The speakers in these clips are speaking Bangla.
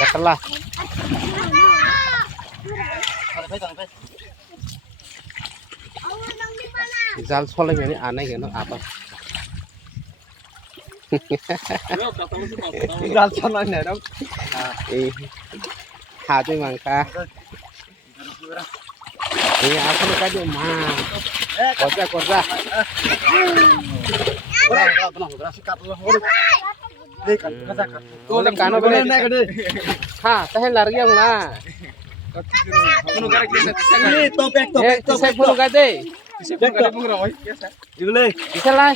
Katalah. Jal soleh ini aneh gitu apa? Jal soleh nih dong. Hati mangka. Ini aku dekat rumah. Korja. Kano beli? Ha, tahan lari yang lah. Topek. Saya pun kade. Bisa lah.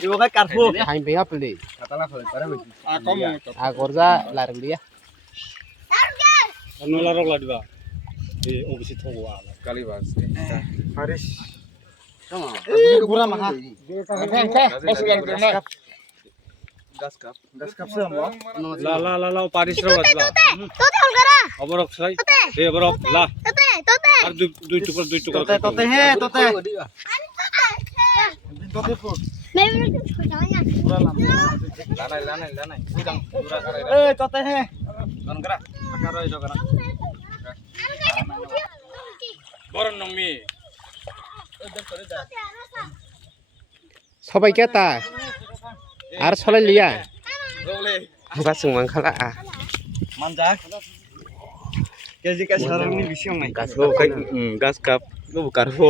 Hai beha beli. Korja lari dia. Haris. Gura mah. Gas kap semua. La Paris rawat la. Tote holgara. Aborok sai. Aborok la. Tote. Ar দুই টুকরা Tote he. Tote po. Maybe we can try it. Lanai. Tote he. Kon kara. Akar itu kara. বরন নমি সবাই কে তা আর চলে লিয়া বাস মাংখালা Manjak. Kaji sarang ni bisiong nai. গাছ কাপ নো কারবো